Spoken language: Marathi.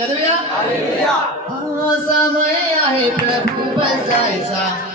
हालेलुया हा समय आहे प्रभू बसायचा.